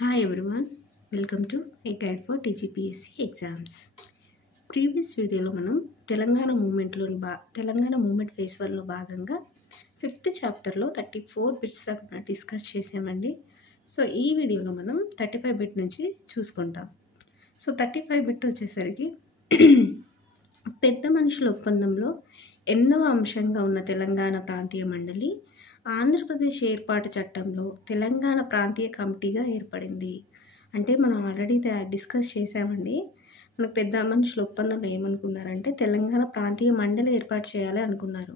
Hi everyone, welcome to a guide for TGPSC exams. Previous వీడియోలో మనం Telangana moment phase 1లో భాగంగా 5th చాప్టర్లో 34 bits దాకా డిస్కస్ చేసామండి. సో ఈ వీడియోలో మనం 35 బిట్ నుంచి చూసుకుంటాం. సో 35 బిట్ వచ్చేసరికి పెద్ద మనుషుల ఒప్పందంలో ఎన్నవ అంశంగా ఉన్న తెలంగాణ ప్రాంతీయ మండలి ఆంధ్రప్రదేశ్ ఏర్పాటు చట్టంలో తెలంగాణ ప్రాంతీయ కమిటీగా ఏర్పడింది. అంటే మనం ఆల్రెడీ డిస్కస్ చేసామండి. మనకు పెద్ద మనుషుల ఒప్పందంలో ఏమనుకున్నారంటే తెలంగాణ ప్రాంతీయ మండలి ఏర్పాటు చేయాలి అనుకున్నారు.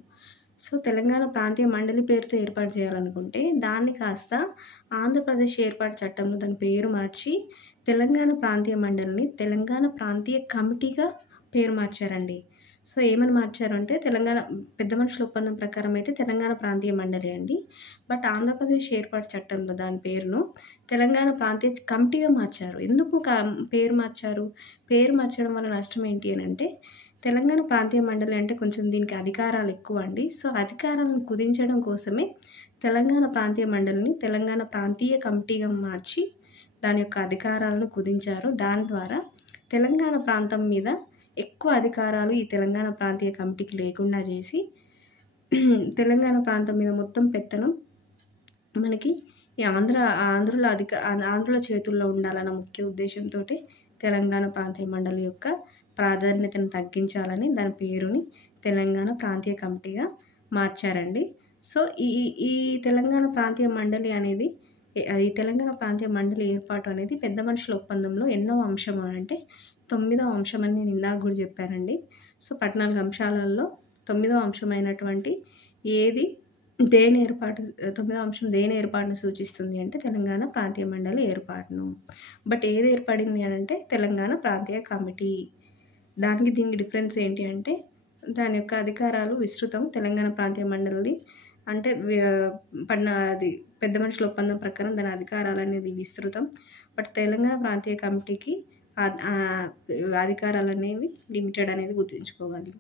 సో తెలంగాణ ప్రాంతీయ మండలి పేరుతో ఏర్పాటు చేయాలనుకుంటే దాన్ని కాస్త ఆంధ్రప్రదేశ్ ఏర్పాటు చట్టంలో దాని పేరు మార్చి తెలంగాణ ప్రాంతీయ మండలిని తెలంగాణ ప్రాంతీయ కమిటీగా పేరు మార్చారండి. సో ఏమని మార్చారు అంటే తెలంగాణ పెద్ద మనుషుల ఒప్పందం ప్రకారం అయితే తెలంగాణ ప్రాంతీయ మండలి అండి. బట్ ఆంధ్రప్రదేశ్ ఏర్పాటు చట్టంలో దాని పేరును తెలంగాణ ప్రాంతీయ కమిటీగా మార్చారు. ఎందుకు పేరు మార్చారు? పేరు మార్చడం వల్ల నష్టం ఏంటి అని అంటే తెలంగాణ ప్రాంతీయ మండలి అంటే కొంచెం దీనికి అధికారాలు ఎక్కువ అండి. సో అధికారాలను కుదించడం కోసమే తెలంగాణ ప్రాంతీయ మండలిని తెలంగాణ ప్రాంతీయ కమిటీగా మార్చి దాని యొక్క అధికారాలను కుదించారు. దాని ద్వారా తెలంగాణ ప్రాంతం మీద ఎక్కువ అధికారాలు ఈ తెలంగాణ ప్రాంతీయ కమిటీకి లేకుండా చేసి తెలంగాణ ప్రాంతం మీద మొత్తం పెత్తనం మనకి ఈ ఆంధ్రుల చేతుల్లో ఉండాలన్న ముఖ్య ఉద్దేశంతో తెలంగాణ ప్రాంతీయ మండలి యొక్క ప్రాధాన్యతను తగ్గించాలని దాని పేరుని తెలంగాణ ప్రాంతీయ కమిటీగా మార్చారండి. సో ఈ తెలంగాణ ప్రాంతీయ మండలి అనేది ఈ తెలంగాణ ప్రాంతీయ మండలి ఏర్పాటు అనేది పెద్ద మనుషుల ఒప్పందంలో ఎన్నో అంశం అంటే 9వ అంశం అని నేను ఇందాక కూడా చెప్పానండి. సో 14 అంశాలలో 9వ అంశమైనటువంటి దేని ఏర్పాటు 9వ అంశం దేని ఏర్పాటును సూచిస్తుంది అంటే తెలంగాణ ప్రాంతీయ మండలి ఏర్పాటును. బట్ ఏది ఏర్పడింది అని అంటే తెలంగాణ ప్రాంతీయ కమిటీ. దీనికి డిఫరెన్స్ ఏంటి అంటే దాని యొక్క అధికారాలు విస్తృతం. తెలంగాణ ప్రాంతీయ మండలి అంటే అది పెద్ద మనుషుల ఒప్పందం ప్రకారం దాని అధికారాలు అనేది విస్తృతం. బట్ తెలంగాణ ప్రాంతీయ కమిటీకి అధికారాలు అనేవి లిమిటెడ్ అనేది గుర్తుంచుకోవాలి.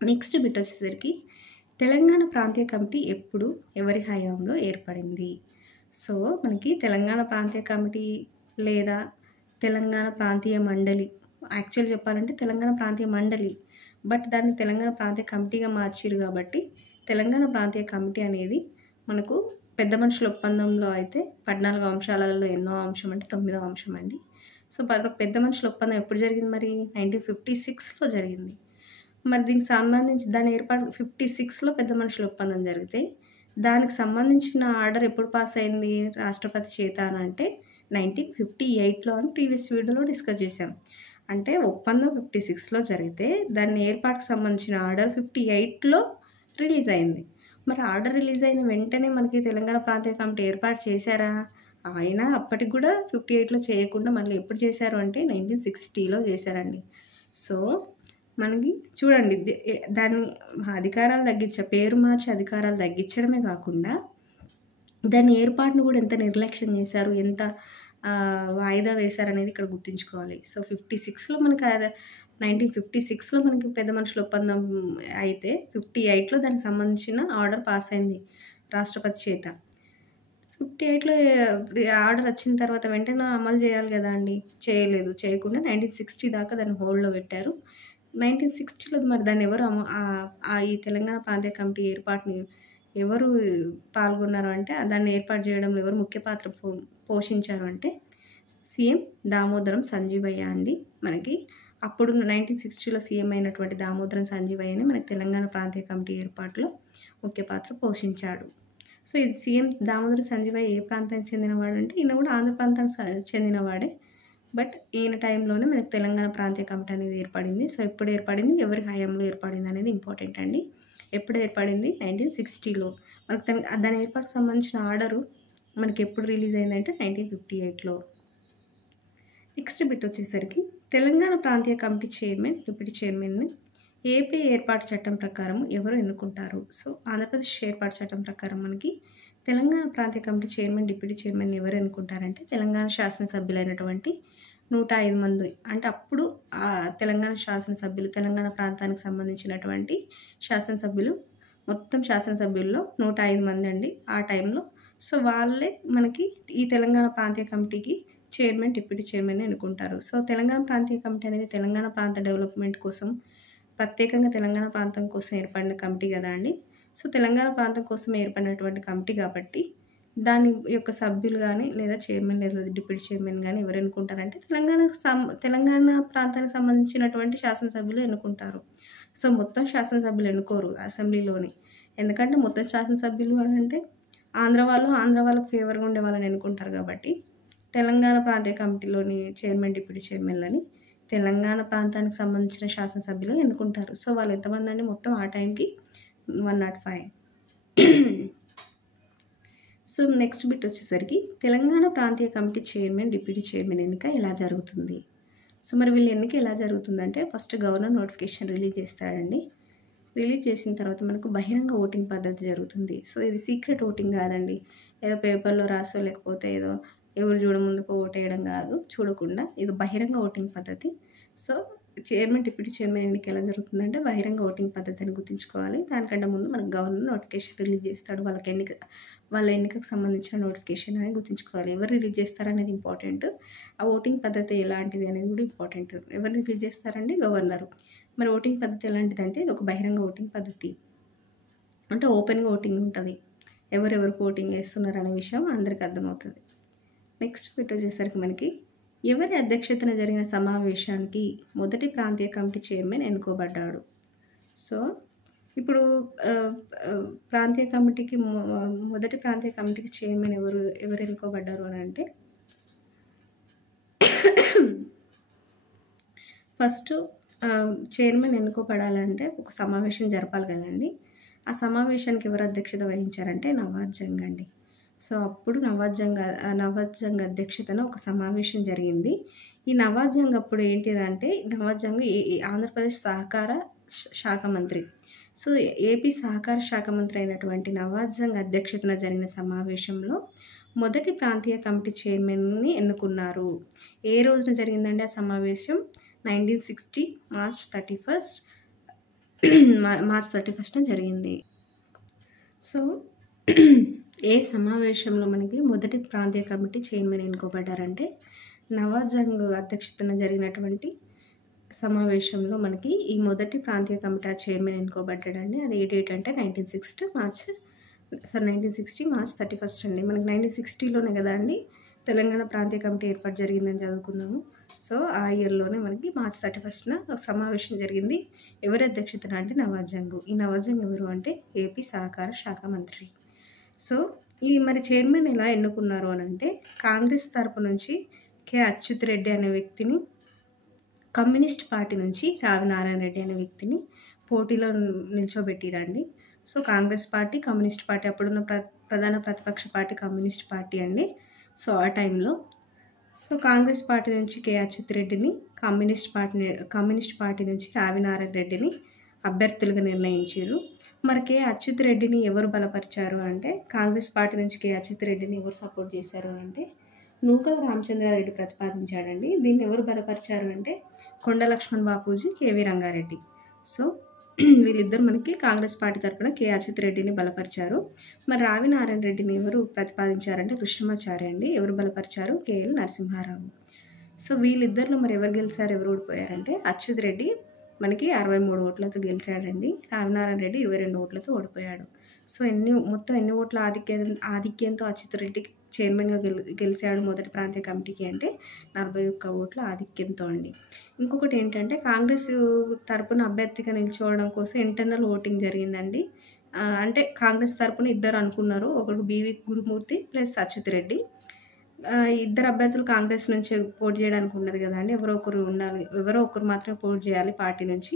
నెక్స్ట్ బిట్ వచ్చేసరికి తెలంగాణ ప్రాంతీయ కమిటీ ఎప్పుడు ఎవరి హయాంలో ఏర్పడింది? సో మనకి తెలంగాణ ప్రాంతీయ కమిటీ లేదా తెలంగాణ ప్రాంతీయ మండలి, యాక్చువల్ చెప్పాలంటే తెలంగాణ ప్రాంతీయ మండలి, బట్ దాన్ని తెలంగాణ ప్రాంతీయ కమిటీగా మార్చారు కాబట్టి తెలంగాణ ప్రాంతీయ కమిటీ అనేది మనకు పెద్ద మనుషుల ఒప్పందంలో అయితే 14 అంశాలలో ఎన్నో అంశం అంటే 9వ అంశం అండి. సో పెద్ద మనుషుల ఒప్పందం ఎప్పుడు జరిగింది? మరి 1956లో జరిగింది. మరి దీనికి సంబంధించి దాని ఏర్పాటు 56లో పెద్ద మనుషుల ఒప్పందం జరిగితే దానికి సంబంధించిన ఆర్డర్ ఎప్పుడు పాస్ అయింది రాష్ట్రపతి చేత అని అంటే 1958లో అని ప్రీవియస్ వీడియోలో డిస్కస్ చేసాం. అంటే ఒప్పందం 56లో జరిగితే దాని ఏర్పాటుకు సంబంధించిన ఆర్డర్ 58లో రిలీజ్ అయింది. మరి ఆర్డర్ రిలీజ్ అయిన వెంటనే మనకి తెలంగాణ ప్రాంతీయ కమిటీ ఏర్పాటు చేశారా? అయినా అప్పటికి కూడా 58లో చేయకుండా మళ్ళీ ఎప్పుడు చేశారు అంటే 1960లో చేశారండి. సో మనకి చూడండి దాన్ని అధికారాలు పేరు మార్చి అధికారాలు తగ్గించడమే కాకుండా దాని ఏర్పాటును కూడా ఎంత నిర్లక్ష్యం చేశారు, ఎంత వాయిదా వేశారనేది ఇక్కడ గుర్తుంచుకోవాలి. సో 56లో మనకి 1956లో మనకి పెద్ద మనుషుల ఒప్పందం అయితే 58లో దానికి సంబంధించిన ఆర్డర్ పాస్ అయింది రాష్ట్రపతి చేత. 58లో ఆర్డర్ వచ్చిన తర్వాత వెంటనే అమలు చేయాలి కదా అండి, చేయలేదు. చేయకుండా 1960 దాకా దాన్ని హోల్డ్లో పెట్టారు. 1960లో మరి దాన్ని ఎవరు ఈ తెలంగాణ ప్రాంతీయ కమిటీ ఏర్పాటుని ఎవరు పాల్గొన్నారు అంటే దాన్ని ఏర్పాటు చేయడంలో ఎవరు ముఖ్య పాత్ర పోషించారు అంటే సీఎం దామోదరం సంజీవయ్య అండి. మనకి అప్పుడు 1960లో సీఎం అయినటువంటి దామోదరం సంజీవయ్యని మనకి తెలంగాణ ప్రాంతీయ కమిటీ ఏర్పాటులో ముఖ్య పాత్ర పోషించాడు. సో ఇది సీఎం దామోదరం సంజీవయ్య ఏ ప్రాంతానికి చెందినవాడు అంటే ఈయన కూడా ఆంధ్ర ప్రాంతానికి చెందినవాడే. బట్ ఈయన టైంలోనే మనకి తెలంగాణ ప్రాంతీయ కమిటీ అనేది ఏర్పడింది. సో ఎప్పుడు ఏర్పడింది, ఎవరి హయాంలో ఏర్పడింది అనేది ఇంపార్టెంట్ అండి. ఎప్పుడు ఏర్పడింది? 1960లో. మనకు దాని ఏర్పాటుకు సంబంధించిన ఆర్డరు మనకి ఎప్పుడు రిలీజ్ అయిందంటే 1958లో. నెక్స్ట్ బిట్ వచ్చేసరికి తెలంగాణ ప్రాంతీయ కమిటీ చైర్మన్, డిప్యూటీ చైర్మన్ని ఏపీ ఏర్పాటు చట్టం ప్రకారం ఎవరు ఎన్నుకుంటారు? సో ఆంధ్రప్రదేశ్ ఏర్పాటు చట్టం ప్రకారం మనకి తెలంగాణ ప్రాంతీయ కమిటీ చైర్మన్, డిప్యూటీ చైర్మన్ ఎవరు ఎన్నుకుంటారంటే తెలంగాణ శాసనసభ్యులైనటువంటి 105 మంది. అంటే అప్పుడు తెలంగాణ శాసనసభ్యులు, తెలంగాణ ప్రాంతానికి సంబంధించినటువంటి శాసనసభ్యులు, మొత్తం శాసనసభ్యుల్లో 105 మంది అండి ఆ టైంలో. సో వాళ్ళే మనకి ఈ తెలంగాణ ప్రాంతీయ కమిటీకి చైర్మన్, డిప్యూటీ చైర్మన్ ఎన్నుకుంటారు. సో తెలంగాణ ప్రాంతీయ కమిటీ అనేది తెలంగాణ ప్రాంత డెవలప్మెంట్ కోసం, ప్రత్యేకంగా తెలంగాణ ప్రాంతం కోసం ఏర్పడిన కమిటీ కదా అండి. సో తెలంగాణ ప్రాంతం కోసం ఏర్పడినటువంటి కమిటీ కాబట్టి దాని యొక్క సభ్యులు కానీ లేదా చైర్మన్ లేదా డిప్యూటీ చైర్మన్ కానీ ఎవరు ఎన్నుకుంటారంటే తెలంగాణ ప్రాంతానికి సంబంధించినటువంటి శాసనసభ్యులు ఎన్నుకుంటారు. సో మొత్తం శాసనసభ్యులు ఎన్నుకోరు అసెంబ్లీలోని. ఎందుకంటే మొత్తం శాసనసభ్యులు అని అంటే ఆంధ్ర వాళ్ళకు ఫేవర్గా ఉండే వాళ్ళని ఎన్నుకుంటారు కాబట్టి తెలంగాణ ప్రాంతీయ కమిటీలోని చైర్మన్, డిప్యూటీ చైర్మన్లని తెలంగాణ ప్రాంతానికి సంబంధించిన శాసనసభ్యులు ఎన్నుకుంటారు. సో వాళ్ళు ఎంతమంది అండి మొత్తం ఆ టైంకి 105. సో నెక్స్ట్ బిట్ వచ్చేసరికి తెలంగాణ ప్రాంతీయ కమిటీ చైర్మన్, డిప్యూటీ చైర్మన్ ఎన్నిక ఎలా జరుగుతుంది? సో మరి వీళ్ళ ఎన్నిక ఎలా జరుగుతుందంటే ఫస్ట్ గవర్నర్ నోటిఫికేషన్ రిలీజ్ చేస్తాడండి. రిలీజ్ చేసిన తర్వాత మనకు బహిరంగ ఓటింగ్ పద్ధతి జరుగుతుంది. సో ఇది సీక్రెట్ ఓటింగ్ కాదండి, ఏదో పేపర్లో రాసో లేకపోతే ఏదో ఎవరు చూడముందుకో ఓటేయడం కాదు, చూడకుండా ఇది బహిరంగ ఓటింగ్ పద్ధతి. సో చైర్మన్, డిప్యూటీ చైర్మన్ ఎన్నిక ఎలా జరుగుతుందంటే బహిరంగ ఓటింగ్ పద్ధతిని గుర్తుంచుకోవాలి. దానికంటే ముందు మనకు గవర్నర్ నోటిఫికేషన్ రిలీజ్ చేస్తాడు. వాళ్ళ ఎన్నికకు సంబంధించిన నోటిఫికేషన్ అనేది గుర్తుంచుకోవాలి. ఎవరు రిలీజ్ చేస్తారనేది ఇంపార్టెంట్. ఆ ఓటింగ్ పద్ధతి ఎలాంటిది అనేది కూడా ఇంపార్టెంట్. ఎవరు రిలీజ్ చేస్తారండి? గవర్నరు. మరి ఓటింగ్ పద్ధతి ఎలాంటిదంటే ఇది ఒక బహిరంగ ఓటింగ్ పద్ధతి, అంటే ఓపెన్గా ఓటింగ్ ఉంటుంది. ఎవరెవరికి ఓటింగ్ వేస్తున్నారు అనే విషయం అందరికీ అర్థమవుతుంది. నెక్స్ట్ బిట్ వచ్చేసరికి మనకి ఎవరి అధ్యక్షతన జరిగిన సమావేశానికి మొదటి ప్రాంతీయ కమిటీ చైర్మన్ ఎన్నుకోబడ్డాడు? సో ఇప్పుడు ప్రాంతీయ కమిటీకి మొదటి ప్రాంతీయ కమిటీకి చైర్మన్ ఎవరు ఎన్నుకోబడ్డారు అని అంటే ఫస్ట్ చైర్మన్ ఎన్నుకోబడాలంటే ఒక సమావేశం జరపాలి కదండి. ఆ సమావేశానికి ఎవరు అధ్యక్షత వహించారంటే నవాజ్ జంగ్ అండి. సో అప్పుడు నవాజ్ జంగ్ అధ్యక్షతన ఒక సమావేశం జరిగింది. ఈ నవాజ్ జంగ్ అప్పుడు ఏంటిదంటే నవాజ్ జంగ్ ఆంధ్రప్రదేశ్ సహకార శాఖ మంత్రి. సో ఏపీ సహకార శాఖ మంత్రి అయినటువంటి నవాజ్ జంగ్ అధ్యక్షతన జరిగిన సమావేశంలో మొదటి ప్రాంతీయ కమిటీ చైర్మన్ని ఎన్నుకున్నారు. ఏ రోజున జరిగిందండి ఆ సమావేశం? 1960 మార్చ్ 31న జరిగింది. సో ఏ సమావేశంలో మనకి మొదటి ప్రాంతీయ కమిటీ చైర్మన్ ఎన్నుకోబడ్డారంటే నవాజ్ జంగ్ అధ్యక్షతన జరిగినటువంటి సమావేశంలో మనకి ఈ మొదటి ప్రాంతీయ కమిటీ చైర్మన్ ఎన్నుకోబడ్డాడండి. అది ఏ డేట్ అంటే 1960 మార్చ్ 31 అండి. మనకి 1960లోనే కదా అండి తెలంగాణ ప్రాంతీయ కమిటీ ఏర్పాటు జరిగిందని చదువుకున్నాము. సో ఆ ఇయర్లోనే మనకి మార్చ్ 31న సమావేశం జరిగింది. ఎవరి అధ్యక్షతన అంటే నవాజ్ జంగ్. ఈ నవాజ్ జంగ్ ఎవరు అంటే ఏపీ సహకార శాఖ మంత్రి. సో ఈ మరి చైర్మన్ ఎలా ఎన్నుకున్నారు అని అంటే కాంగ్రెస్ తరపు నుంచి కె అచ్యుత్ రెడ్డి అనే వ్యక్తిని, కమ్యూనిస్ట్ పార్టీ నుంచి రావి నారాయణ రెడ్డి అనే వ్యక్తిని పోటీలో నిల్చోబెట్టిరండి. So Congress party, communist party, అప్పుడున్న ప్రధాన ప్రతిపక్ష పార్టీ కమ్యూనిస్ట్ పార్టీ అండి. సో ఆ టైంలో కాంగ్రెస్ పార్టీ నుంచి కె అచ్యుత్ రెడ్డిని, కమ్యూనిస్ట్ పార్టీ నుంచి రావి నారాయణ రెడ్డిని అభ్యర్థులుగా నిర్ణయించారు. మరి కె అచ్యుత్ రెడ్డిని ఎవరు బలపరిచారు అంటే కాంగ్రెస్ పార్టీ నుంచి కె అచ్యుత్ రెడ్డిని ఎవరు సపోర్ట్ చేశారు అంటే నూకల రామచంద్రారెడ్డి ప్రతిపాదించాడండి. దీన్ని ఎవరు బలపరిచారు అంటే కొండ లక్ష్మణ్ బాపూజీ, కేవీ రంగారెడ్డి. సో వీళ్ళిద్దరు మనకి కాంగ్రెస్ పార్టీ తరఫున కె అచ్యుత్ రెడ్డిని బలపరిచారు. మరి రావి నారాయణ రెడ్డిని ఎవరు ప్రతిపాదించారంటే కృష్ణమాచారి అండి. ఎవరు బలపరిచారు? కేఎల్ నరసింహారావు. సో వీళ్ళిద్దరిలో మరి ఎవరు గెలిచారు, ఎవరు ఓడిపోయారంటే అచ్యుత్ రెడ్డి మనకి 63 ఓట్లతో గెలిచాడండి. రావినారాయణ రెడ్డి 22 ఓట్లతో ఓడిపోయాడు. సో మొత్తం ఎన్ని ఓట్ల ఆధిక్యంతో అచ్యుత్ రెడ్డి చైర్మన్గా గెలిచాడు మొదటి ప్రాంతీయ కమిటీకి అంటే 41 ఓట్ల ఆధిక్యంతో అండి. ఇంకొకటి ఏంటంటే కాంగ్రెస్ తరపున అభ్యర్థిగా నిల్చోవడం కోసం ఇంటర్నల్ ఓటింగ్ జరిగిందండి. అంటే కాంగ్రెస్ తరపున ఇద్దరు అనుకున్నారు, ఒకరు బివి గురుమూర్తి ప్లస్ అచ్యుత్ రెడ్డి. ఇద్దరు అభ్యర్థులు కాంగ్రెస్ నుంచి పోటీ చేయడానికి ఉండదు కదండి, ఎవరో ఒకరు మాత్రమే పోటీ చేయాలి పార్టీ నుంచి.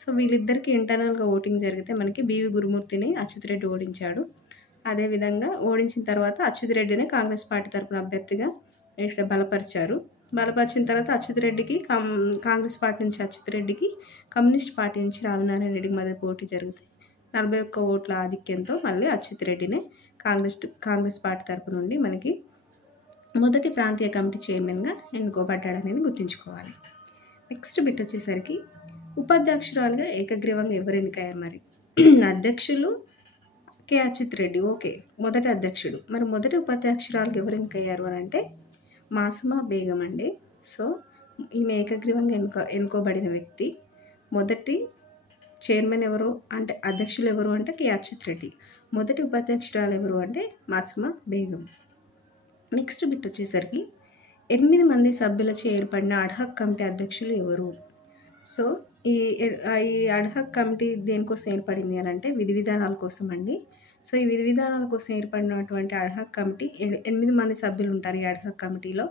సో వీళ్ళిద్దరికి ఇంటర్నల్గా ఓటింగ్ జరిగితే మనకి బివి గురుమూర్తిని అచ్యుత్ రెడ్డి ఓడించాడు. అదేవిధంగా ఓడించిన తర్వాత అచ్యుత్ రెడ్డిని కాంగ్రెస్ పార్టీ తరపున అభ్యర్థిగా ఇక్కడ బలపరిచారు. బలపరిచిన తర్వాత అచ్యుత్ రెడ్డికి కాంగ్రెస్ పార్టీ నుంచి అచ్యుత్ రెడ్డికి, కమ్యూనిస్ట్ పార్టీ నుంచి రావినారాయణ రెడ్డికి మధ్య పోటీ జరిగితే 41 ఓట్ల ఆధిక్యంతో మళ్ళీ అచ్యుత్ రెడ్డినే కాంగ్రెస్ పార్టీ తరపు నుండి మనకి మొదటి ప్రాంతీయ కమిటీ చైర్మన్గా ఎన్నుకోబడ్డాడు అనేది గుర్తుంచుకోవాలి. నెక్స్ట్ బిట్ వచ్చేసరికి ఉపాధ్యక్షురాలుగా ఏకగ్రీవంగా ఎవరు ఎన్నికయ్యారు? మరి అధ్యక్షులు, కె అచ్యుత్ రెడ్డి ఓకే, మొదటి అధ్యక్షుడు. మరి మొదటి ఉపాధ్యక్షురాలు ఎవరు ఎన్నికయ్యారు అని అంటే మాసుమా బేగం అండి. సో ఈమె ఏకగ్రీవంగా ఎన్నుకోబడిన వ్యక్తి. మొదటి చైర్మన్ ఎవరు అంటే అధ్యక్షులు ఎవరు అంటే కె అచ్యుత్ రెడ్డి. మొదటి ఉపాధ్యక్షురాలు ఎవరు అంటే మాసుమా బేగం. నెక్స్ట్ బిట్ వచ్చేసరికి 8 మంది సభ్యులచే ఏర్పడిన అడ్హక్ కమిటీ అధ్యక్షులు ఎవరు? సో ఈ అడ్హక్ కమిటీ దేనికోసం ఏర్పడింది అని అంటే విధి విధానాల కోసం అండి. సో ఈ విధి విధానాల కోసం ఏర్పడినటువంటి అడ్హక్ కమిటీ 8 మంది సభ్యులు ఉంటారు ఈ అడ్హక్ కమిటీలో.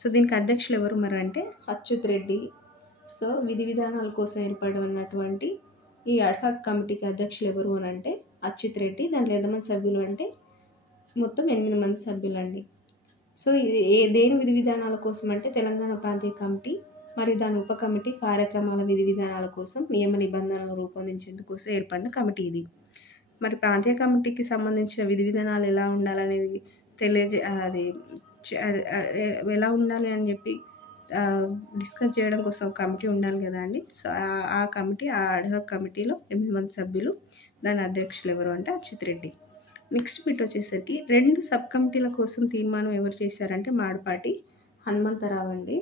సో దీనికి అధ్యక్షులు ఎవరు మరి అంటే అచ్యుత్ రెడ్డి. సో విధి విధానాల కోసం ఏర్పడినటువంటి ఈ అడ్హక్ కమిటీకి అధ్యక్షులు ఎవరు అని అంటే అచ్యుత్ రెడ్డి. దాంట్లో ఎంతమంది సభ్యులు అంటే మొత్తం 8 మంది సభ్యులండి. సో ఇది దేని విధి విధానాల కోసం అంటే తెలంగాణ ప్రాంతీయ కమిటీ మరియు దాని ఉప కమిటీ కార్యక్రమాల విధి విధానాల కోసం నియమ నిబంధనలు రూపొందించేందుకోసం ఏర్పడిన కమిటీ ఇది. మరి ప్రాంతీయ కమిటీకి సంబంధించిన విధి విధానాలు ఎలా ఉండాలనేది ఎలా ఉండాలి అని చెప్పి డిస్కస్ చేయడం కోసం ఒక కమిటీ ఉండాలి కదా అండి. సో ఆ కమిటీ, ఆ అడ్హక్ కమిటీలో 8 మంది సభ్యులు. దాని అధ్యక్షులు ఎవరు అంటే అచ్యుత్ రెడ్డి. నెక్స్ట్ బిట్ వచ్చేసరికి 2 సబ్ కమిటీల కోసం తీర్మానం ఎవరు చేశారంటే మాడపాటి హనుమంతరావు అండి.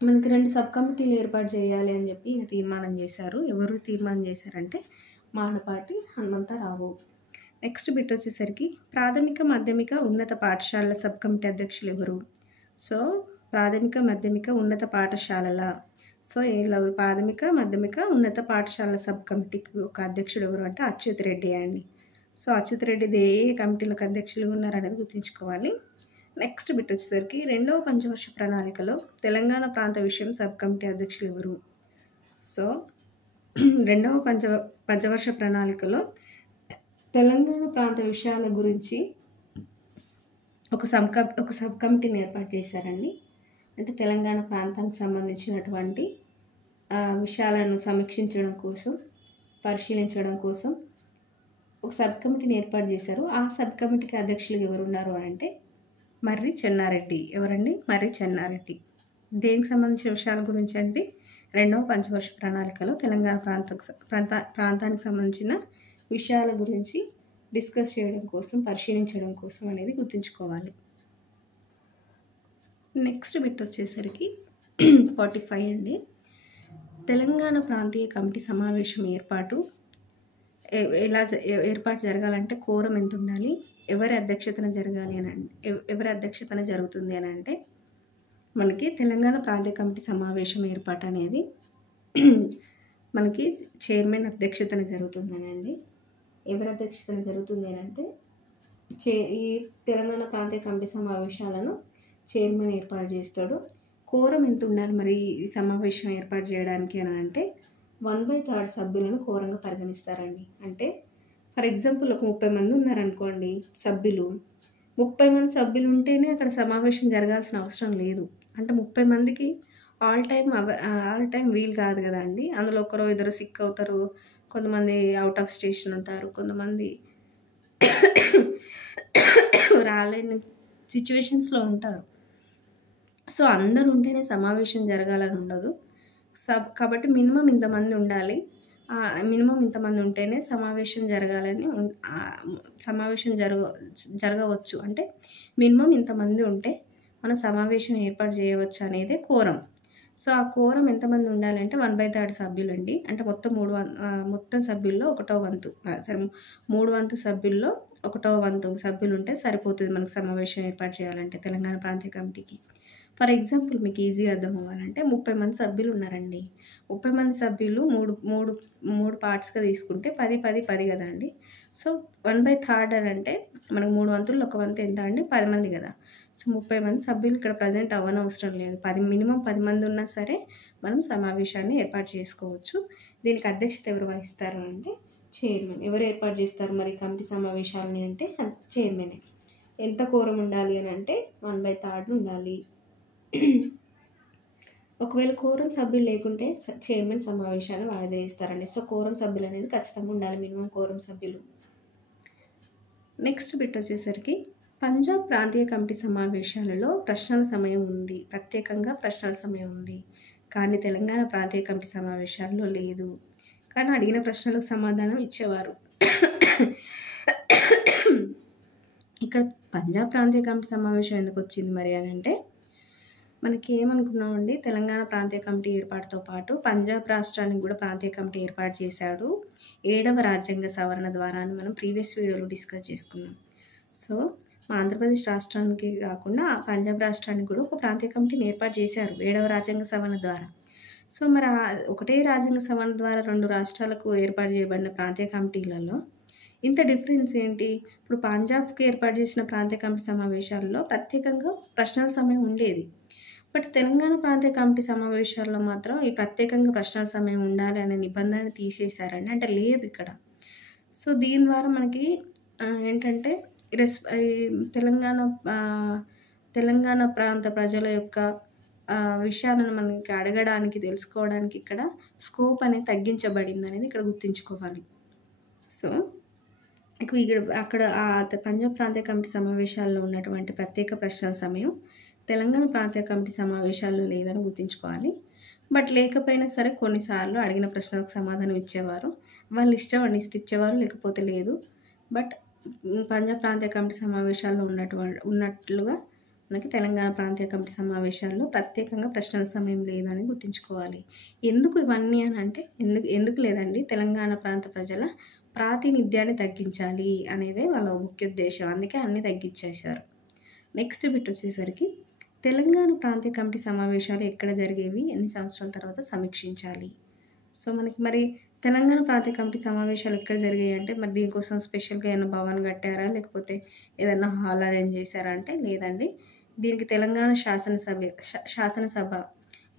మనకి 2 సబ్ కమిటీలు ఏర్పాటు చేయాలి అని చెప్పి ఈయన తీర్మానం చేశారు. ఎవరు తీర్మానం చేశారంటే మాడపాటి హనుమంతరావు. నెక్స్ట్ బిట్ వచ్చేసరికి ప్రాథమిక మాధ్యమిక ఉన్నత పాఠశాలల సబ్ కమిటీ అధ్యక్షులు ఎవరు? సో ప్రాథమిక మాధ్యమిక ఉన్నత పాఠశాలల ప్రాథమిక మాధ్యమిక ఉన్నత పాఠశాలల సబ్ కమిటీకి ఒక అధ్యక్షుడు ఎవరు అంటే అచ్యుత్ రెడ్డి అండి. సో అచ్యుత్ రెడ్డి ఏ కమిటీలకు అధ్యక్షులుగా ఉన్నారనేది గుర్తుంచుకోవాలి. నెక్స్ట్ బిట్ వచ్చేసరికి 2వ పంచవర్ష ప్రణాళికలో తెలంగాణ ప్రాంత విషయం సబ్ కమిటీ అధ్యక్షులు ఎవరు? సో 2వ పంచవర్ష ప్రణాళికలో తెలంగాణ ప్రాంత విషయాల గురించి ఒక సబ్ కమిటీని ఏర్పాటు చేశారండి. అంటే తెలంగాణ ప్రాంతానికి సంబంధించినటువంటి విషయాలను సమీక్షించడం కోసం, పరిశీలించడం కోసం ఒక సబ్ కమిటీని ఏర్పాటు చేశారు. ఆ సబ్ కమిటీకి అధ్యక్షులు ఎవరు ఉన్నారు అని అంటే మర్రి చెన్నారెడ్డి. ఎవరండి? మర్రి చెన్నారెడ్డి. దేనికి సంబంధించిన విషయాల గురించి అంటే 2వ పంచవర్ష ప్రణాళికలో తెలంగాణ ప్రాంతానికి సంబంధించిన విషయాల గురించి డిస్కస్ చేయడం కోసం, పరిశీలించడం కోసం అనేది గుర్తుంచుకోవాలి. నెక్స్ట్ బిట్ వచ్చేసరికి 45 అండి. తెలంగాణ ప్రాంతీయ కమిటీ సమావేశం ఏర్పాటు జరగాలంటే కోరం ఎంత ఉండాలి, ఎవరి అధ్యక్షతన జరగాలి అని ఎవరి అధ్యక్షతన జరుగుతుంది అని అంటే మనకి తెలంగాణ ప్రాంతీయ కమిటీ సమావేశం ఏర్పాటు అనేది మనకి చైర్మన్ అధ్యక్షతన జరుగుతుందనండి. ఎవరి అధ్యక్షతన జరుగుతుంది అని అంటే ఈ తెలంగాణ ప్రాంతీయ కమిటీ సమావేశాలను చైర్మన్ ఏర్పాటు చేస్తాడు. కోరం ఎంత ఉండాలి మరి ఈ సమావేశం ఏర్పాటు చేయడానికి అని అంటే 1/3 సభ్యులను కోరంగా పరిగణిస్తారండి. అంటే ఫర్ ఎగ్జాంపుల్ ఒక 30 మంది ఉన్నారనుకోండి సభ్యులు, 30 మంది సభ్యులు ఉంటేనే అక్కడ సమావేశం జరగాల్సిన అవసరం లేదు. అంటే 30 మందికి ఆల్ టైం వీలు కాదు కదా అండి. అందులో ఒకరో ఇద్దరు సిక్ అవుతారు, కొంతమంది అవుట్ ఆఫ్ స్టేషన్ ఉంటారు, కొంతమంది రాలేని సిచ్యువేషన్స్లో ఉంటారు. సో అందరూ ఉంటేనే సమావేశం జరగాలని ఉండదు. కాబట్టి మినిమం ఇంతమంది ఉండాలి. మినిమం ఇంతమంది ఉంటేనే సమావేశం జరగవచ్చు. అంటే మినిమం ఇంతమంది ఉంటే మన సమావేశం ఏర్పాటు చేయవచ్చు అనేది కోరం. సో ఆ కోరం ఎంతమంది ఉండాలంటే 1/3 సభ్యులు అండి. అంటే మొత్తం సభ్యుల్లో 1/వ వంతు, సరే 3 వంతు సభ్యుల్లో 1/వ వంతు సభ్యులు ఉంటే సరిపోతుంది మనకు సమావేశం ఏర్పాటు చేయాలంటే తెలంగాణ ప్రాంతీయ కమిటీకి. ఫర్ ఎగ్జాంపుల్ మీకు ఈజీగా అర్థం అవ్వాలంటే 30 మంది సభ్యులు ఉన్నారండి. 30 మంది సభ్యులు మూడు పార్ట్స్గా తీసుకుంటే 10 కదా అండి. సో 1/3 అని అంటే మనకు 3 వంతుల్లో 1 వంతు ఎంత అండి? 10 మంది కదా. సో 30 మంది సభ్యులు ఇక్కడ ప్రజెంట్ అవ్వనవసరం లేదు. మినిమం 10 మంది ఉన్నా సరే మనం సమావేశాన్ని ఏర్పాటు చేసుకోవచ్చు. దీనికి అధ్యక్షత ఎవరు వహిస్తారు అంటే చైర్మన్. ఎవరు ఏర్పాటు చేస్తారు మరి కమిటీ సమావేశాలని అంటే చైర్మనే. ఎంత కోరం ఉండాలి అని అంటే 1/3 ఉండాలి. ఒకవేళ కోరం సభ్యులు లేకుంటే చైర్మన్ సమావేశాన్ని వాయిదా వేస్తారండి. సో కోరం సభ్యులు అనేది ఖచ్చితంగా ఉండాలి, మినిమం కోరం సభ్యులు. నెక్స్ట్ బిట్ వచ్చేసరికి పంజాబ్ ప్రాంతీయ కమిటీ సమావేశాలలో ప్రశ్నల సమయం ఉంది, ప్రత్యేకంగా ప్రశ్నల సమయం ఉంది. కానీ తెలంగాణ ప్రాంతీయ కమిటీ సమావేశాల్లో లేదు. కానీ అడిగిన ప్రశ్నలకు సమాధానం ఇచ్చేవారు. ఇక్కడ పంజాబ్ ప్రాంతీయ కమిటీ సమావేశం ఎందుకు వచ్చింది మరి అని అంటే, మనకి ఏమనుకున్నామండి, తెలంగాణ ప్రాంతీయ కమిటీ ఏర్పాటుతో పాటు పంజాబ్ రాష్ట్రానికి కూడా ప్రాంతీయ కమిటీ ఏర్పాటు చేశాడు 7వ రాజ్యాంగ సవరణ ద్వారా అని మనం ప్రీవియస్ వీడియోలో డిస్కస్ చేసుకున్నాం. సో మా ఆంధ్రప్రదేశ్ రాష్ట్రానికి కాకుండా పంజాబ్ రాష్ట్రానికి కూడా ఒక ప్రాంతీయ కమిటీని ఏర్పాటు చేశారు 7వ రాజ్యాంగ సవరణ ద్వారా. సో మరి ఒకటే రాజ్యాంగ సవరణ ద్వారా 2 రాష్ట్రాలకు ఏర్పాటు చేయబడిన ప్రాంతీయ కమిటీలలో ఇంత డిఫరెన్స్ ఏంటి? ఇప్పుడు పంజాబ్కి ఏర్పాటు చేసిన ప్రాంతీయ కమిటీ సమావేశాల్లో ప్రత్యేకంగా ప్రశ్నల సమయం ఉండేది. బట్ తెలంగాణ ప్రాంతీయ కమిటీ సమావేశాల్లో మాత్రం ఈ ప్రత్యేకంగా ప్రశ్నల సమయం ఉండాలి అనే నిబంధన తీసేశారండి. అంటే లేదు ఇక్కడ. సో దీని ద్వారా మనకి ఏంటంటే తెలంగాణ ప్రాంత ప్రజల యొక్క విషయాలను మనకి అడగడానికి, తెలుసుకోవడానికి ఇక్కడ స్కోప్ అనేది తగ్గించబడింది అనేది ఇక్కడ గుర్తుంచుకోవాలి. సో అక్కడ పంజాబ్ ప్రాంతీయ కమిటీ సమావేశాల్లో ఉన్నటువంటి ప్రత్యేక ప్రశ్నల సమయం తెలంగాణ ప్రాంతీయ కమిటీ సమావేశాల్లో లేదని గుర్తుంచుకోవాలి. బట్ లేకపోయినా సరే కొన్నిసార్లు అడిగిన ప్రశ్నలకు సమాధానం ఇచ్చేవారు. వాళ్ళు ఇష్టం అని ఇచ్చేవారు, లేకపోతే లేదు. బట్ పంజాబ్ ప్రాంతీయ కమిటీ సమావేశాల్లో ఉన్నట్లుగా మనకి తెలంగాణ ప్రాంతీయ కమిటీ సమావేశాల్లో ప్రత్యేకంగా ప్రశ్నల సమయం లేదని గుర్తుంచుకోవాలి. ఎందుకు ఇవన్నీ అని అంటే, ఎందుకు లేదండి, తెలంగాణ ప్రాంత ప్రజల ప్రాతినిధ్యాన్ని తగ్గించాలి అనేదే వాళ్ళ ముఖ్య ఉద్దేశం. అందుకే అన్నీ తగ్గించేశారు. నెక్స్ట్ బిట్ వచ్చేసరికి తెలంగాణ ప్రాంతీయ కమిటీ సమావేశాలు ఎక్కడ జరిగేవి, ఎన్ని సంవత్సరాల తర్వాత సమీక్షించాలి. సో మనకి మరి తెలంగాణ ప్రాంతీయ కమిటీ సమావేశాలు ఎక్కడ జరిగాయి అంటే, మరి దీనికోసం స్పెషల్గా ఏమైనా భవన్ కట్టారా, లేకపోతే ఏదైనా హాల్ అరేంజ్ చేశారా అంటే లేదండి. దీనికి తెలంగాణ శాసనసభ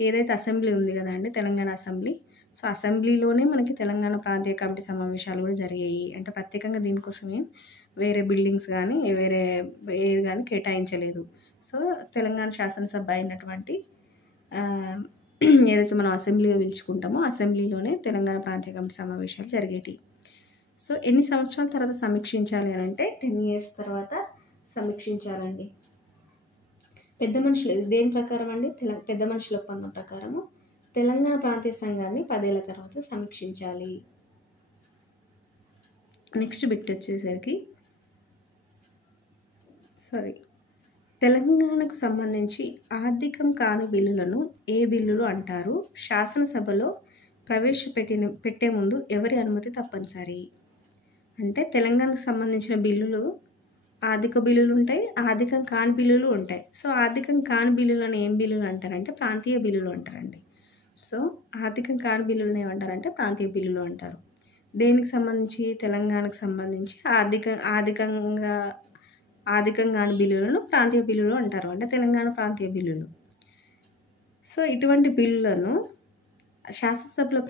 ఏదైతే అసెంబ్లీ ఉంది కదా అండి, తెలంగాణ అసెంబ్లీ. సో అసెంబ్లీలోనే మనకి తెలంగాణ ప్రాంతీయ కమిటీ సమావేశాలు కూడా జరిగాయి. అంటే ప్రత్యేకంగా దీనికోసమే వేరే బిల్డింగ్స్ కానీ వేరే ఏది కానీ కేటాయించలేదు. సో తెలంగాణ శాసనసభ అయినటువంటి ఏదైతే మనం అసెంబ్లీగా పిలుచుకుంటామో అసెంబ్లీలోనే తెలంగాణ ప్రాంతీయ కమిటీ సమావేశాలు జరిగేటి. సో ఎన్ని సంవత్సరాల తర్వాత సమీక్షించాలి అని అంటే 10 years తర్వాత సమీక్షించాలండి. పెద్ద మనుషులు దేని ప్రకారం అండి, పెద్ద మనుషుల ఒప్పందం ప్రకారము తెలంగాణ ప్రాంతీయ సంఘాన్ని 10 ఏళ్ల తర్వాత సమీక్షించాలి. నెక్స్ట్ బిట్ వచ్చేసరికి తెలంగాణకు సంబంధించి ఆర్థికం కాని బిల్లులను ఏ బిల్లులు అంటారు? శాసనసభలో పెట్టే ముందు ఎవరి అనుమతి తప్పనిసరి? అంటే తెలంగాణకు సంబంధించిన బిల్లులు ఆర్థిక బిల్లులు ఉంటాయి, ఆర్థికం కాని బిల్లులు ఉంటాయి. సో ఆర్థికం కాని బిల్లులను ఏం బిల్లులు అంటారంటే ప్రాంతీయ బిల్లులు అంటారండి. సో ఆర్థికం కాని బిల్లులను ఏమంటారంటే ప్రాంతీయ బిల్లులు అంటారు. దేనికి సంబంధించి? తెలంగాణకు సంబంధించి ఆర్థికం కాని బిల్లులను ప్రాంతీయ బిల్లులు అంటారు, అంటే తెలంగాణ ప్రాంతీయ బిల్లులు. సో ఇటువంటి బిల్లులను శాసనసభలో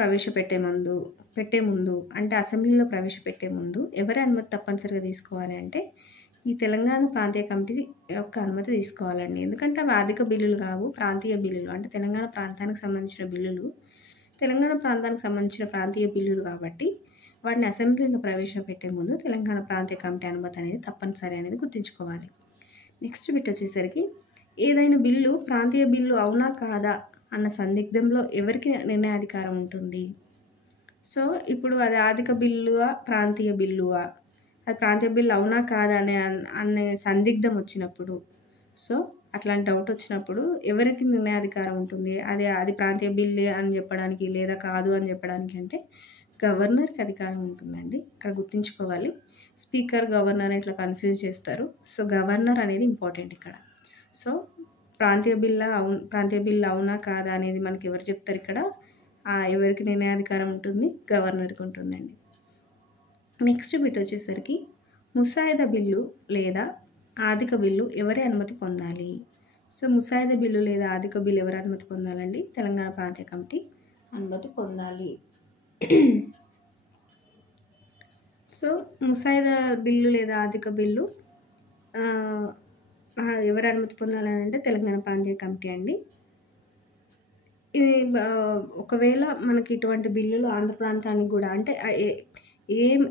పెట్టే ముందు అంటే అసెంబ్లీలో ప్రవేశపెట్టే ముందు ఎవరి అనుమతి తప్పనిసరిగా తీసుకోవాలి అంటే ఈ తెలంగాణ ప్రాంతీయ కమిటీ యొక్క అనుమతి తీసుకోవాలండి. ఎందుకంటే అవి ఆర్థిక బిల్లులు కావు, ప్రాంతీయ బిల్లులు. అంటే తెలంగాణ ప్రాంతానికి సంబంధించిన బిల్లులు, తెలంగాణ ప్రాంతానికి సంబంధించిన ప్రాంతీయ బిల్లులు కాబట్టి వాటిని అసెంబ్లీలో ప్రవేశపెట్టే ముందు తెలంగాణ ప్రాంతీయ కమిటీ అనుమతి అనేది తప్పనిసరి అనేది గుర్తుంచుకోవాలి. నెక్స్ట్ బిట్ వచ్చేసరికి ఏదైనా బిల్లు ప్రాంతీయ బిల్లు అవునా కాదా అన్న సందిగ్ధంలో ఎవరికి నిర్ణయాధికారం ఉంటుంది? సో ఇప్పుడు అది ఆర్థిక బిల్లువా ప్రాంతీయ బిల్లువా, అది ప్రాంతీయ బిల్లు అవునా కాదా అనే సందిగ్ధం వచ్చినప్పుడు, సో అట్లాంటి డౌట్ వచ్చినప్పుడు ఎవరికి నిర్ణయాధికారం ఉంటుంది? అది ప్రాంతీయ బిల్లు అని చెప్పడానికి లేదా కాదు అని చెప్పడానికి అంటే గవర్నర్కి అధికారం ఉంటుందండి. ఇక్కడ గుర్తుంచుకోవాలి. స్పీకర్, గవర్నర్ ఇట్లా కన్ఫ్యూజ్ చేస్తారు. సో గవర్నర్ అనేది ఇంపార్టెంట్ ఇక్కడ. సో ప్రాంతీయ బిల్లు అవునా కాదా అనేది మనకి ఎవరు చెప్తారు ఇక్కడ? ఎవరికి నిర్ణయాధికారం ఉంటుంది? గవర్నర్కి ఉంటుందండి. నెక్స్ట్ బిట్ వచ్చేసరికి ముసాయిదా బిల్లు లేదా ఆర్థిక బిల్లు ఎవరి అనుమతి పొందాలి? సో ముసాయిదా బిల్లు లేదా ఆర్థిక బిల్లు ఎవరి అనుమతి పొందాలండి? తెలంగాణ ప్రాంతీయ కమిటీ అనుమతి పొందాలి. సో ముసాయిదా బిల్లు లేదా ఆర్థిక బిల్లు ఎవరు అనుమతి పొందాలని అంటే తెలంగాణ ప్రాంతీయ కమిటీ అండి. ఇది ఒకవేళ మనకి ఇటువంటి బిల్లులు ఆంధ్ర ప్రాంతానికి కూడా అంటే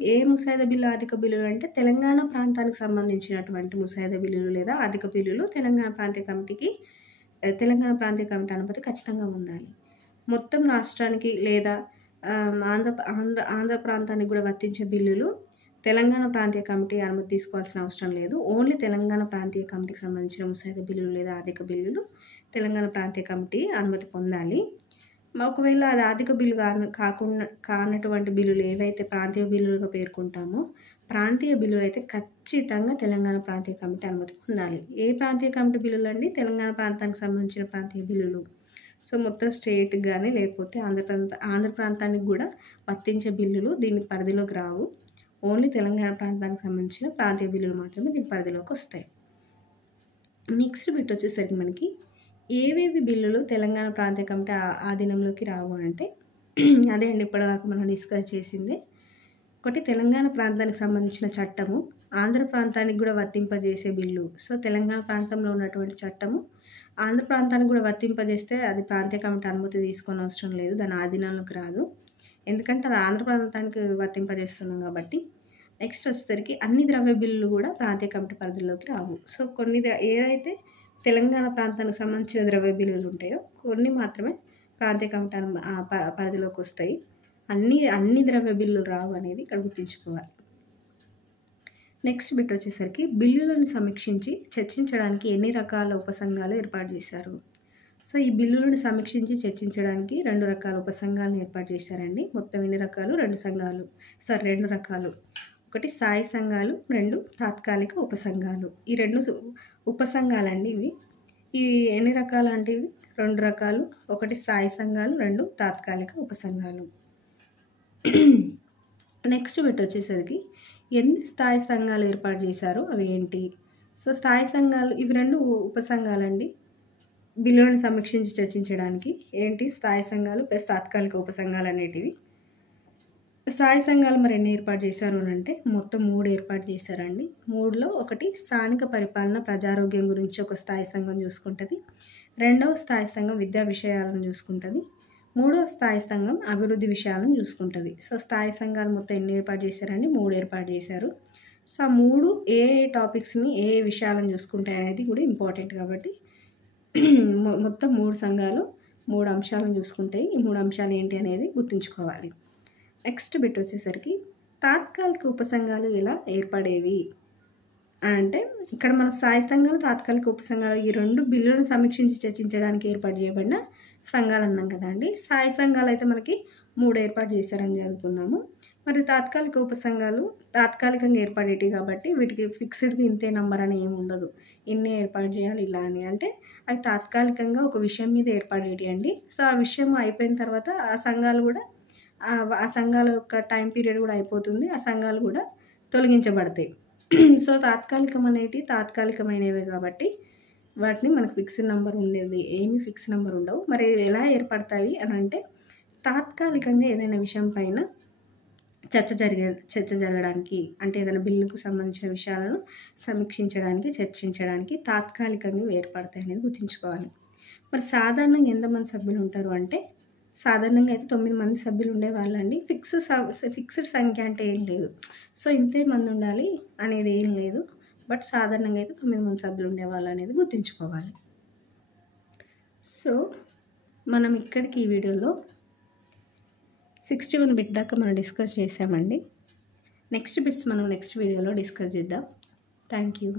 ఏ ముసాయిదా బిల్లు ఆర్థిక బిల్లులు అంటే తెలంగాణ ప్రాంతానికి సంబంధించినటువంటి ముసాయిదా బిల్లులు లేదా ఆర్థిక బిల్లులు తెలంగాణ ప్రాంతీయ కమిటీ అనుమతి ఖచ్చితంగా ఉండాలి. మొత్తం రాష్ట్రానికి లేదా ఆంధ్ర ప్రాంతానికి కూడా వర్తించే బిల్లులు తెలంగాణ ప్రాంతీయ కమిటీ అనుమతి తీసుకోవాల్సిన అవసరం లేదు. ఓన్లీ తెలంగాణ ప్రాంతీయ కమిటీకి సంబంధించిన ముసాయిదా బిల్లులు లేదా ఆర్థిక బిల్లులు తెలంగాణ ప్రాంతీయ కమిటీ అనుమతి పొందాలి. ఒకవేళ అది ఆర్థిక బిల్లు కానటువంటి బిల్లులు ఏవైతే ప్రాంతీయ బిల్లులుగా పేర్కొంటామో ప్రాంతీయ బిల్లులు అయితే ఖచ్చితంగా తెలంగాణ ప్రాంతీయ కమిటీ అనుమతి పొందాలి. ఏ ప్రాంతీయ కమిటీ బిల్లులు అండి? తెలంగాణ ప్రాంతానికి సంబంధించిన ప్రాంతీయ బిల్లులు. సో మొత్తం స్టేట్కి కానీ లేకపోతే ఆంధ్ర ప్రాంతానికి కూడా వర్తించే బిల్లులు దీని పరిధిలోకి రావు. ఓన్లీ తెలంగాణ ప్రాంతానికి సంబంధించిన ప్రాంతీయ బిల్లులు మాత్రమే దీని పరిధిలోకి వస్తాయి. నెక్స్ట్ బిట్ వచ్చేసరికి మనకి ఏవేవి బిల్లులు తెలంగాణ ప్రాంతీయ కమిటీ ఆధీనంలోకి రావు అంటే అదే అండి ఇప్పటిదాకా మనం డిస్కస్ చేసిందే. ఒకటి తెలంగాణ ప్రాంతానికి సంబంధించిన చట్టము ఆంధ్ర ప్రాంతానికి కూడా వర్తింపజేసే బిల్లు. సో తెలంగాణ ప్రాంతంలో ఉన్నటువంటి చట్టము ఆంధ్ర ప్రాంతానికి కూడా వర్తింపజేస్తే అది ప్రాంతీయ కమిటీ అనుమతి తీసుకొని అవసరం లేదు, దాని ఆధీనంలోకి రాదు. ఎందుకంటే అది ఆంధ్ర ప్రాంతానికి వర్తింపజేస్తున్నాం కాబట్టి. నెక్స్ట్ వచ్చేసరికి అన్ని ద్రవ్య బిల్లులు కూడా ప్రాంతీయ కమిటీ పరిధిలోకి రావు. సో కొన్ని ఏదైతే తెలంగాణ ప్రాంతానికి సంబంధించిన ద్రవ్య బిల్లులు ఉంటాయో కొన్ని మాత్రమే ప్రాంతీయ కమిటీ పరిధిలోకి వస్తాయి. అన్ని ద్రవ్య బిల్లులు రావు అనేది ఇక్కడ గుర్తుంచుకోవాలి. నెక్స్ట్ బిట్ వచ్చేసరికి బిల్లులను సమీక్షించి చర్చించడానికి ఎన్ని రకాల ఉపసంఘాలు ఏర్పాటు చేశారు? సో ఈ బిల్లులను సమీక్షించి చర్చించడానికి 2 రకాల ఉపసంఘాలను ఏర్పాటు చేశారండి. మొత్తం ఎన్ని రకాలు? 2 రకాలు. ఒకటి స్థాయి సంఘాలు, 2 తాత్కాలిక ఉపసంఘాలు. ఈ 2 ఉపసంఘాలండి ఇవి. ఇవి ఎన్ని రకాలు అంటే ఇవి 2 రకాలు. ఒకటి స్థాయి సంఘాలు, 2 తాత్కాలిక ఉపసంఘాలు. నెక్స్ట్ బిట్ వచ్చేసరికి ఎన్ని స్థాయి సంఘాలు ఏర్పాటు చేశారు, అవి ఏంటి? సో స్థాయి సంఘాలు ఇవి 2 ఉపసంఘాలండి బిల్లులను సమీక్షించి చర్చించడానికి. ఏంటి? స్థాయి సంఘాలు ప్లస్ తాత్కాలిక ఉపసంఘాలు అనేటివి. స్థాయి సంఘాలు మరి ఎన్ని ఏర్పాటు చేశారు అని అంటే మొత్తం 3 ఏర్పాటు చేశారండి. 3లో ఒకటి స్థానిక పరిపాలన ప్రజారోగ్యం గురించి ఒక స్థాయి సంఘం చూసుకుంటుంది. 2వ స్థాయి సంఘం విద్యా విషయాలను చూసుకుంటుంది. 3వ స్థాయి సంఘం అభివృద్ధి విషయాలను చూసుకుంటుంది. సో స్థాయి సంఘాలు మొత్తం ఎన్ని ఏర్పాటు చేశారండి? 3 ఏర్పాటు చేశారు. సో ఆ 3 ఏ టాపిక్స్ని ఏ విషయాలను చూసుకుంటాయి అనేది కూడా ఇంపార్టెంట్ కాబట్టి మొత్తం 3 సంఘాలు 3 అంశాలను చూసుకుంటాయి. ఈ 3 అంశాలు ఏంటి అనేది గుర్తుంచుకోవాలి. నెక్స్ట్ బిట్ వచ్చేసరికి తాత్కాలిక ఉపసంఘాలు ఎలా ఏర్పడేవి అంటే ఇక్కడ మన స్థాయి సంఘాలు తాత్కాలిక ఉపసంఘాలు ఈ 2 బిల్లులను సమీక్షించి చర్చించడానికి ఏర్పాటు చేయబడిన సంఘాలు అన్నాం కదండి. స్థాయి సంఘాలు అయితే మనకి 3 ఏర్పాటు చేశారని చదువుకున్నాము. మరి తాత్కాలిక ఉపసంఘాలు తాత్కాలికంగా ఏర్పడేటివి కాబట్టి వీటికి ఫిక్స్డ్గా ఇంతే నెంబర్ అని ఏమి ఉండదు. ఇన్నే ఏర్పాటు చేయాలి ఇలా అని. అంటే అవి తాత్కాలికంగా ఒక విషయం మీద ఏర్పడేటి అండి. సో ఆ విషయం అయిపోయిన తర్వాత ఆ సంఘాలు కూడా ఆ సంఘాల యొక్క టైం పీరియడ్ కూడా అయిపోతుంది. ఆ సంఘాలు కూడా తొలగించబడతాయి. సో తాత్కాలికమైనవే కాబట్టి వాటిని మనకు ఫిక్స్డ్ నెంబర్ ఉండేది ఏమి ఫిక్స్డ్ నెంబర్ ఉండవు. మరి ఎలా ఏర్పడతాయి అని అంటే తాత్కాలికంగా ఏదైనా విషయం పైన చర్చ జరగడానికి అంటే ఏదైనా బిల్లుకు సంబంధించిన విషయాలను సమీక్షించడానికి చర్చించడానికి తాత్కాలికంగా ఏర్పడతాయి అనేది గుర్తుంచుకోవాలి. మరి సాధారణంగా ఎంతమంది సభ్యులు ఉంటారు అంటే సాధారణంగా అయితే 9 మంది సభ్యులు ఉండేవాళ్ళండి. ఫిక్స్డ్ సంఖ్య అంటే ఏం లేదు. సో ఇంతే మంది ఉండాలి అనేది ఏం లేదు. బట్ సాధారణంగా అయితే 9 మంది సభ్యులు ఉండేవాళ్ళు అనేది గుర్తుంచుకోవాలి. సో మనం ఇక్కడికి ఈ వీడియోలో 61 బిట్ దాకా మనం డిస్కస్ చేసామండి. నెక్స్ట్ బిట్స్ మనం నెక్స్ట్ వీడియోలో డిస్కస్ చేద్దాం. Thank you.